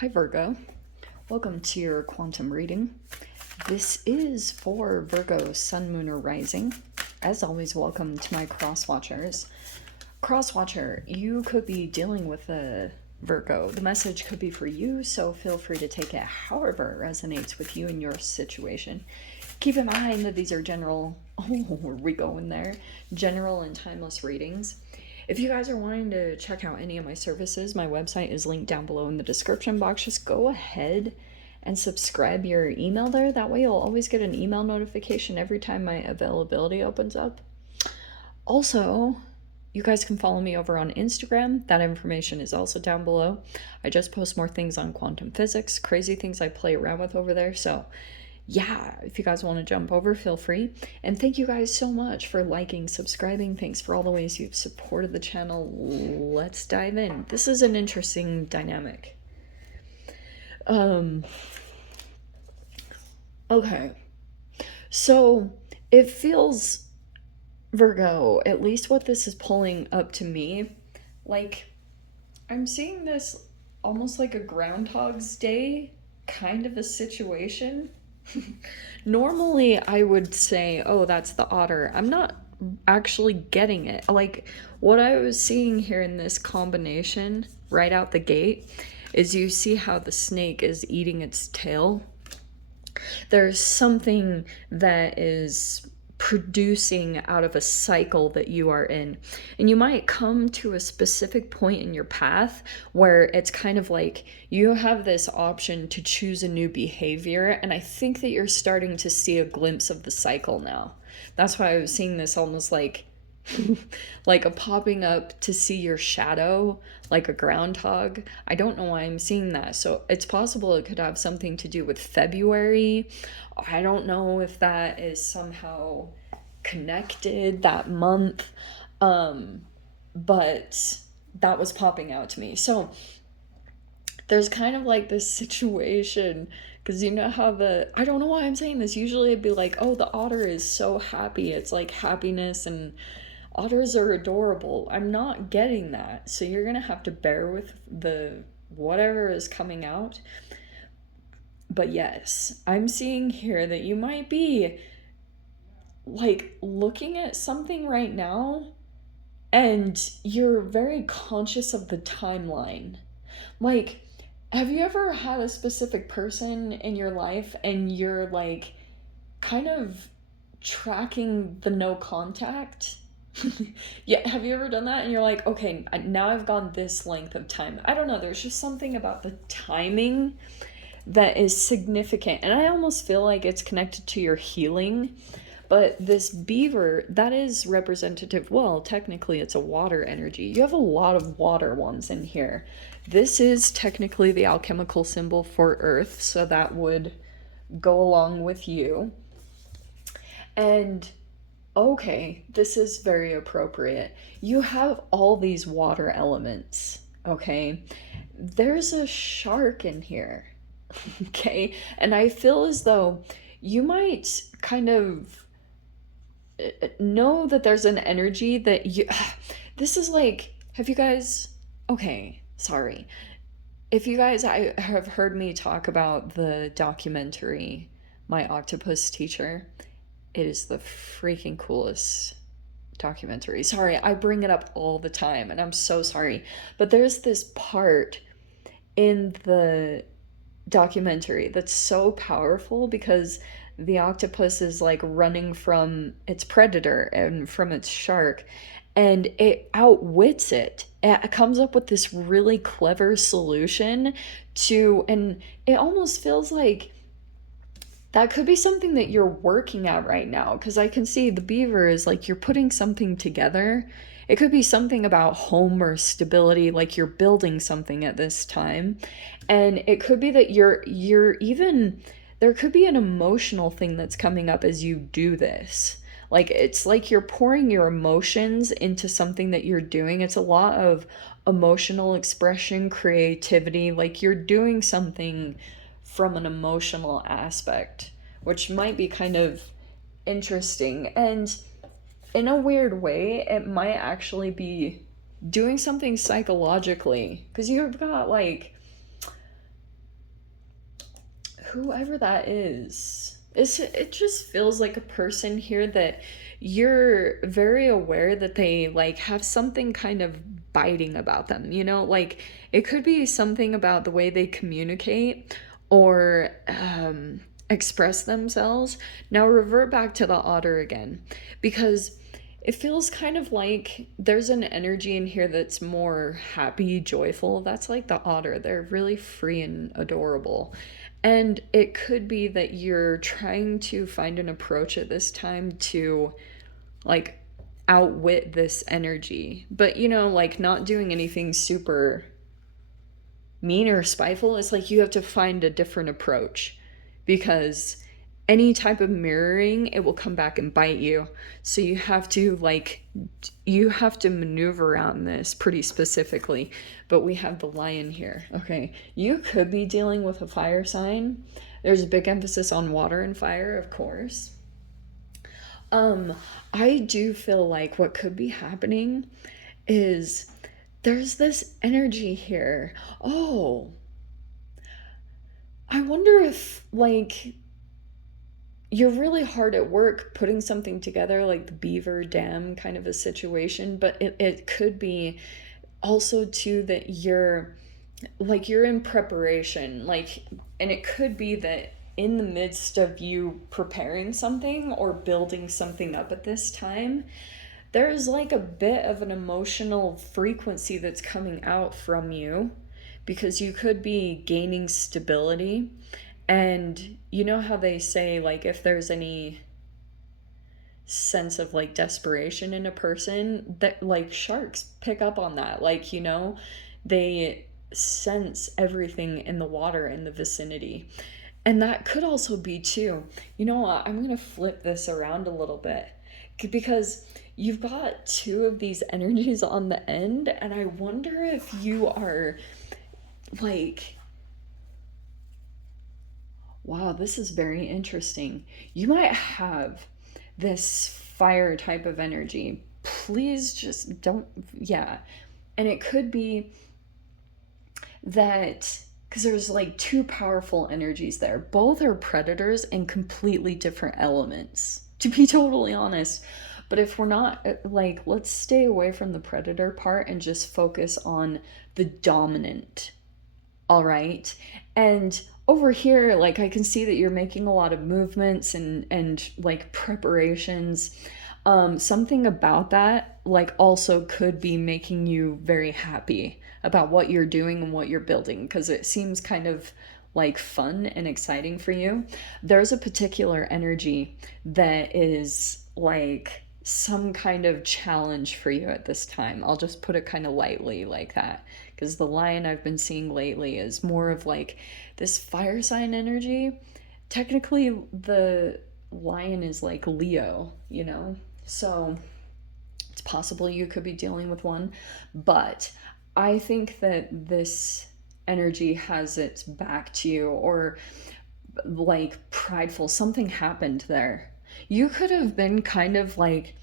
Hi Virgo, welcome to your quantum reading. This is for Virgo, Sun, Moon, or Rising. As always, welcome to my cross-watchers. Cross-watcher, you could be dealing with a Virgo. The message could be for you, so feel free to take it however it resonates with you and your situation. Keep in mind that these are general, we going there, general and timeless readings. If you guys are wanting to check out any of my services, my website is linked down below in the description box. Just go ahead and subscribe your email there. That way you'll always get an email notification every time my availability opens up. Also, you guys can follow me over on Instagram. That information is also down below. I just post more things on quantum physics, crazy things I play around with over there. So yeah, if you guys want to jump over, feel free. And thank you guys so much for liking, subscribing. Thanks for all the ways you've supported the channel. Let's dive in. This is an interesting dynamic. Okay. So it feels, Virgo, at least what this is pulling up to me, like I'm seeing this almost like a Groundhog's Day kind of a situation. Normally, I would say, oh, that's the otter. I'm not actually getting it. Like, what I was seeing here in this combination right out the gate is you see how the snake is eating its tail. There's something that is producing out of a cycle that you are in. And you might come to a specific point in your path where it's kind of like you have this option to choose a new behavior. And I think that you're starting to see a glimpse of the cycle now. That's why I was seeing this almost like like a popping up to see your shadow, like a groundhog. I don't know why I'm seeing that. So it's possible it could have something to do with February. I don't know if that is somehow connected, that month. But that was popping out to me. So there's kind of like this situation, because you know how I don't know why I'm saying this. Usually it'd be like, oh, the otter is so happy. It's like happiness, and otters are adorable. I'm not getting that. So you're going to have to bear with the whatever is coming out. But yes, I'm seeing here that you might be like looking at something right now and you're very conscious of the timeline. Like, have you ever had a specific person in your life and you're like kind of tracking the no contact? Yeah, have you ever done that? And you're like, okay, now I've gone this length of time. I don't know, there's just something about the timing that is significant. And I almost feel like it's connected to your healing. But this beaver, that is representative. Well, technically it's a water energy. You have a lot of water ones in here. This is technically the alchemical symbol for Earth, so that would go along with you. And okay, this is very appropriate. You have all these water elements, okay? There's a shark in here, okay? And I feel as though you might kind of know that there's an energy that you... This is like, have you guys... Okay, sorry. If you guys have heard me talk about the documentary, My Octopus Teacher, it is the freaking coolest documentary. Sorry, I bring it up all the time, and I'm so sorry. But there's this part in the documentary that's so powerful because the octopus is like running from its predator and from its shark, and it outwits it. It comes up with this really clever solution to, and it almost feels like that could be something that you're working at right now, because I can see the beaver is like you're putting something together. It could be something about home or stability, like you're building something at this time. And it could be that you're even, there could be an emotional thing that's coming up as you do this. Like, it's like you're pouring your emotions into something that you're doing. It's a lot of emotional expression, creativity, like you're doing something from an emotional aspect, which might be kind of interesting. And in a weird way, it might actually be doing something psychologically, because you've got like whoever that is, it just feels like a person here that you're very aware that they like have something kind of biting about them, you know? Like it could be something about the way they communicate or express themselves. Now revert back to the otter again, because it feels kind of like there's an energy in here that's more happy, joyful. That's like the otter. They're really free and adorable. And it could be that you're trying to find an approach at this time to like outwit this energy. But you know, like not doing anything super mean or spiteful. It's like you have to find a different approach, because any type of mirroring, it will come back and bite you. So you have to maneuver around this pretty specifically. But we have the lion here. Okay, you could be dealing with a fire sign. There's a big emphasis on water and fire, of course. I do feel like what could be happening is there's this energy here. Oh, I wonder if like you're really hard at work putting something together, like the beaver dam kind of a situation, but it could be also too that you're in preparation, like, and it could be that in the midst of you preparing something or building something up at this time, there's like a bit of an emotional frequency that's coming out from you, because you could be gaining stability. And you know how they say, like, if there's any sense of like desperation in a person, that like sharks pick up on that. Like, you know, they sense everything in the water in the vicinity. And that could also be too, you know what, I'm going to flip this around a little bit, because you've got two of these energies on the end, and I wonder if you are like, wow, this is very interesting. You might have this fire type of energy. Please just don't, yeah. And it could be that, because there's like two powerful energies there. Both are predators and completely different elements, to be totally honest. But if we're not, like, let's stay away from the predator part and just focus on the dominant. All right. And over here, like, I can see that you're making a lot of movements and like preparations. Something about that, like, also could be making you very happy about what you're doing and what you're building, because it seems kind of like fun and exciting for you. There's a particular energy that is like some kind of challenge for you at this time. I'll just put it kind of lightly like that, because the lion I've been seeing lately is more of like this fire sign energy. Technically, the lion is like Leo, you know? So it's possible you could be dealing with one, but I think that this energy has its back to you, or like prideful. Something happened there. You could have been kind of like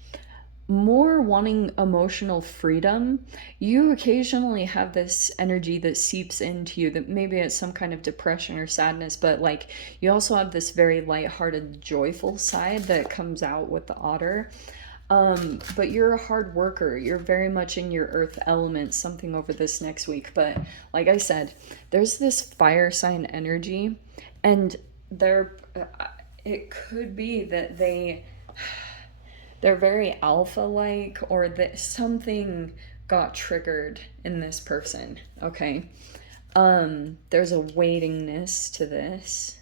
more wanting emotional freedom. You occasionally have this energy that seeps into you, that maybe it's some kind of depression or sadness, but like you also have this very lighthearted, joyful side that comes out with the otter. But you're a hard worker. You're very much in your earth element, something over this next week. But like I said, there's this fire sign energy, and it could be that they're very alpha like, or that something got triggered in this person. Okay. There's a weightingness to this.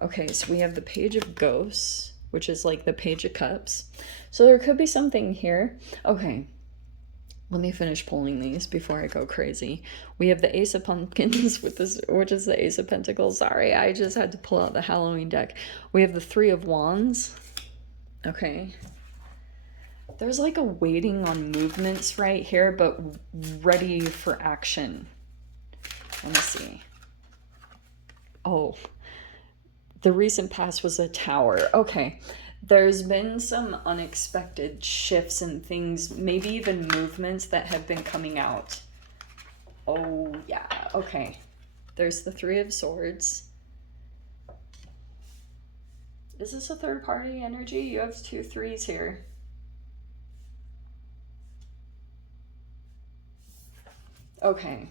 Okay, so we have the Page of Ghosts, which is like the Page of Cups. So there could be something here. Okay, let me finish pulling these before I go crazy. We have the Ace of Pumpkins with this, which is the Ace of Pentacles. Sorry, I just had to pull out the Halloween deck. We have the Three of Wands. Okay. There's like a waiting on movements right here, but ready for action. Let me see. Oh, the recent past was a Tower. Okay. There's been some unexpected shifts and things, maybe even movements that have been coming out. Oh, yeah. Okay. There's the Three of Swords. Is this a third party energy? You have 2 3s here. Okay.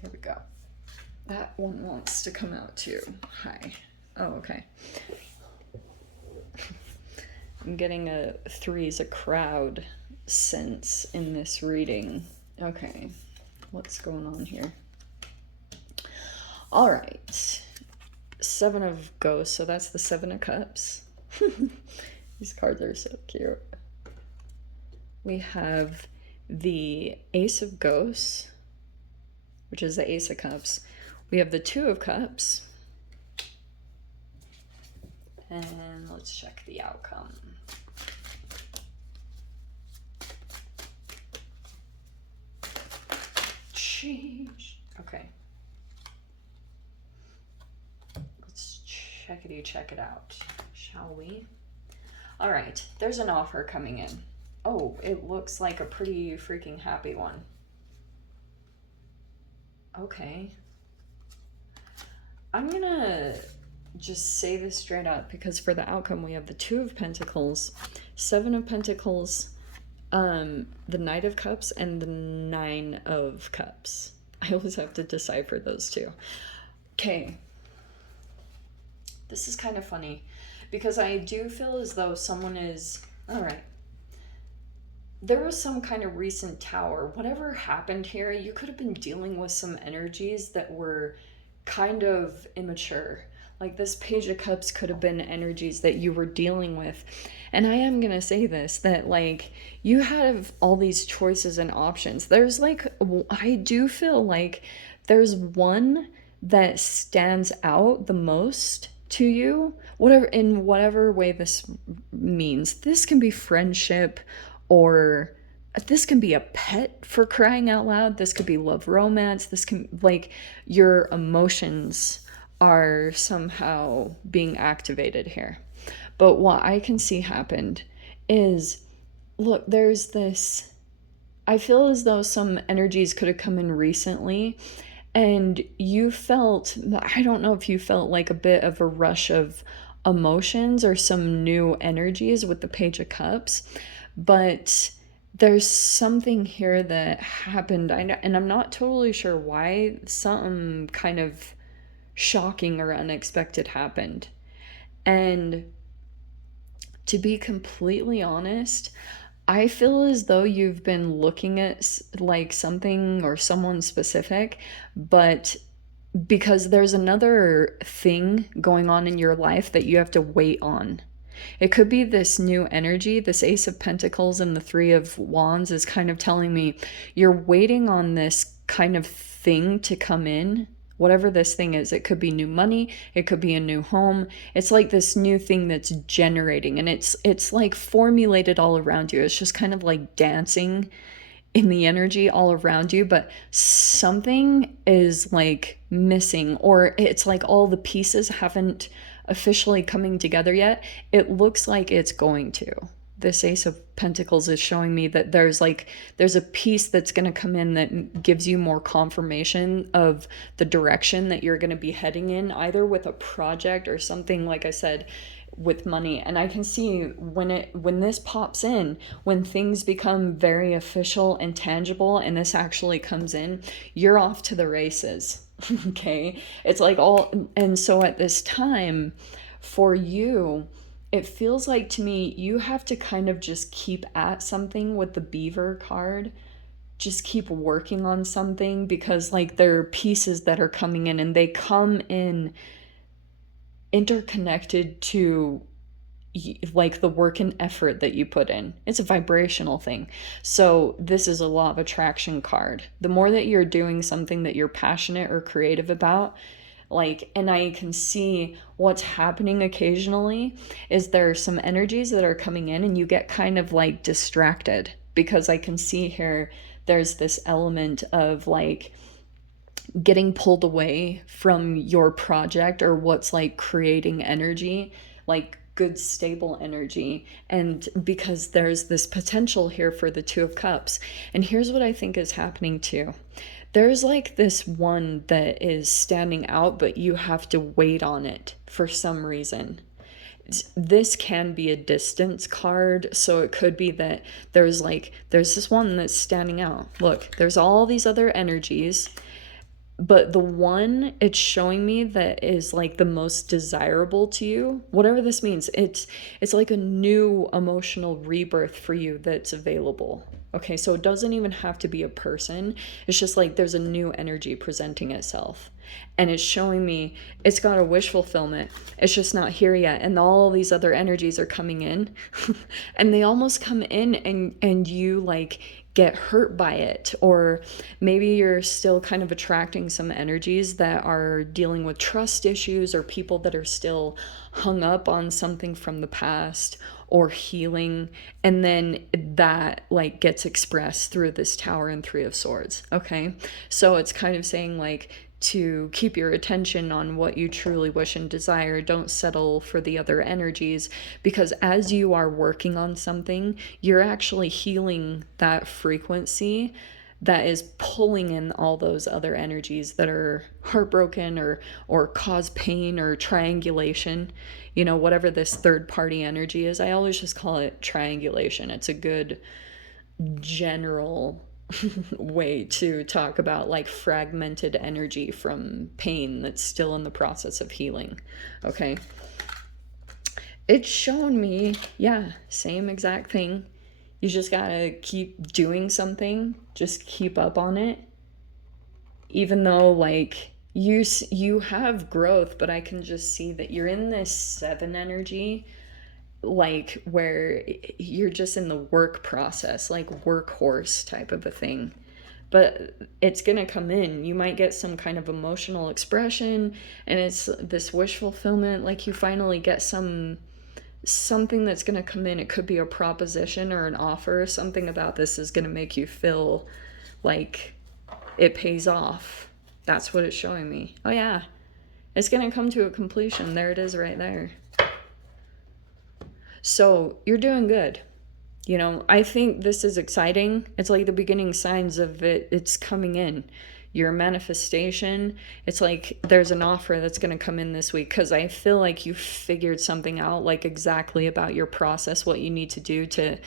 Here we go. That one wants to come out too. Hi. Oh, okay. I'm getting a 3's a crowd sense in this reading. Okay. What's going on here? All right. 7 of Ghosts, so that's the 7 of Cups. These cards are so cute. We have the Ace of Ghosts, which is the Ace of Cups. We have the 2 of Cups. And let's check the outcome. Change. Okay. Let's check it out, shall we? All right, there's an offer coming in. Oh, it looks like a pretty freaking happy one. Okay. I'm gonna just say this straight up, because for the outcome we have the 2 of Pentacles, 7 of Pentacles, the Knight of Cups, and the 9 of Cups. I always have to decipher those two. Okay. This is kind of funny, because I do feel as though someone is... Alright. There was some kind of recent tower. Whatever happened here, you could have been dealing with some energies that were kind of immature. Like this Page of Cups could have been energies that you were dealing with. And I am going to say this, that like you have all these choices and options. There's like, I do feel like there's one that stands out the most to you, whatever, in whatever way this means. This can be friendship, or this can be a pet, for crying out loud. This could be love romance. This can, like, your emotions are somehow being activated here. But what I can see happened is, look, there's this, I feel as though some energies could have come in recently, and you felt, I don't know if you felt like a bit of a rush of emotions or some new energies with the Page of Cups, but there's something here that happened, and I'm not totally sure why. Something kind of shocking or unexpected happened. And to be completely honest, I feel as though you've been looking at like something or someone specific, but because there's another thing going on in your life that you have to wait on. It could be this new energy. This Ace of Pentacles and the 3 of Wands is kind of telling me you're waiting on this kind of thing to come in. Whatever this thing is, it could be new money, it could be a new home. It's like this new thing that's generating, and it's like formulated all around you. It's just kind of like dancing in the energy all around you, but something is like missing, or it's like all the pieces haven't officially coming together yet. It looks like it's going to. This Ace of Pentacles is showing me that there's a piece that's going to come in that gives you more confirmation of the direction that you're going to be heading in, either with a project or something, like I said, with money. And I can see when this pops in, when things become very official and tangible, and this actually comes in, you're off to the races. Okay, it's like all, and so at this time for you, it feels like to me you have to kind of just keep at something with the Beaver card. Just keep working on something, because like there are pieces that are coming in, and they come in interconnected to like the work and effort that you put in. It's a vibrational thing. So this is a law of attraction card. The more that you're doing something that you're passionate or creative about, like, and I can see what's happening occasionally is there are some energies that are coming in and you get kind of like distracted, because I can see here there's this element of like getting pulled away from your project or what's like creating energy. Like good stable energy, and because there's this potential here for the Two of Cups. And here's what I think is happening too. There's like this one that is standing out, but you have to wait on it for some reason. This can be a distance card, so it could be that there's this one that's standing out. Look, there's all these other energies, but the one it's showing me that is like the most desirable to you, whatever this means, it's like a new emotional rebirth for you that's available. Okay, so it doesn't even have to be a person. It's just like there's a new energy presenting itself, and it's showing me it's got a wish fulfillment. It's just not here yet, and all these other energies are coming in and they almost come in, and you like get hurt by it, or maybe you're still kind of attracting some energies that are dealing with trust issues, or people that are still hung up on something from the past, or healing, and then that like gets expressed through this Tower and Three of Swords. Okay, so it's kind of saying like to keep your attention on what you truly wish and desire. Don't settle for the other energies, because as you are working on something, you're actually healing that frequency that is pulling in all those other energies that are heartbroken, or cause pain or triangulation. You know, whatever this third party energy is, I always just call it triangulation. It's a good general way to talk about like fragmented energy from pain that's still in the process of healing. Okay, it's shown me, yeah, same exact thing. You just gotta keep doing something, just keep up on it, even though like you have growth. But I can just see that you're in this seven energy, like where you're just in the work process, like workhorse type of a thing. But it's gonna come in. You might get some kind of emotional expression, and it's this wish fulfillment, like you finally get something that's gonna come in. It could be a proposition or an offer. Something about this is gonna make you feel like it pays off. That's what it's showing me. Oh yeah, it's gonna come to a completion. There it is right there. So you're doing good. You know, I think this is exciting. It's like the beginning signs of it's coming in. Your manifestation, it's like there's an offer that's going to come in this week, because I feel like you figured something out, like exactly about your process, what you need to do to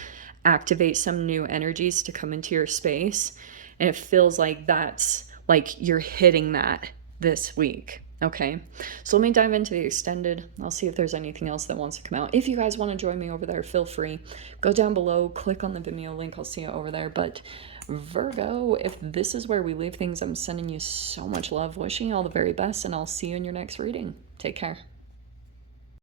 activate some new energies to come into your space. And it feels like that's like you're hitting that this week. Okay, so let me dive into the extended. I'll see if there's anything else that wants to come out. If you guys want to join me over there, feel free. Go down below, click on the Vimeo link. I'll see you over there. But Virgo, if this is where we leave things, I'm sending you so much love, wishing you all the very best, and I'll see you in your next reading. Take care.